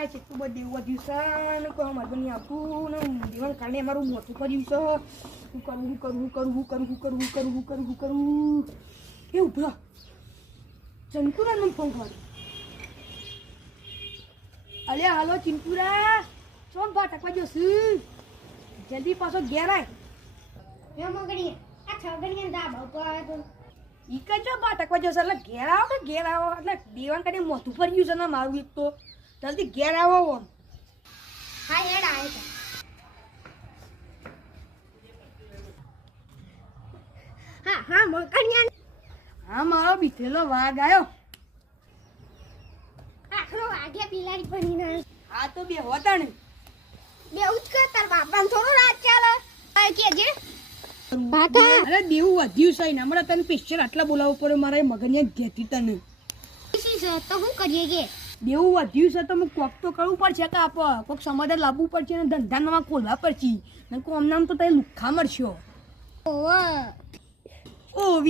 હાય કેટલું બધું દેવું વધ્યું છે ને કોઈ અમારે બની આવતું ને દેવાને કારણે અમારું મોટું કર્યું છે. હું કરું એ ઉભરા ચંકુરાને ફોન કર. અલ્યા હાલો ચિંટુરા ચોમ ભાટકવા જોશું જલ્દી પાછો ઘેર આય. ઈ કઈ જો ભાટકવા જોશે એટલે ઘેર આવો એટલે દેવાન કારણે મોટું પર ગયું છે ને મારું એક તો જલ્દી ઘેર આવો ઓમ. હા હેડ આવે છે. હા મોકણિયા હા મારો બીઠેલો વાઘ આવ્યો. આખરો વાગે બિલાડી બનીને આ તો બે હોતા ને બે ઉચ કર તાર બાપાને થોડો રાત ચાલે આ કે જે બાટા અરે દેવું વધ્યું છે ને હમણાં તને પિક્ચર આટલા બોલાવવું પડે મારા મગનિયા ઘેતી તને. તો હું કરીએ કે દેવું વધ્યું છે તો હું કોક તો કરવું પડશે કે આપ કોક સમાધાન લાવવું પડશે ને ધંધા નવા ખોલવા પડશે ને કોમ નામ તો તને લુખ્ખા મળશો. ઓવા ઓ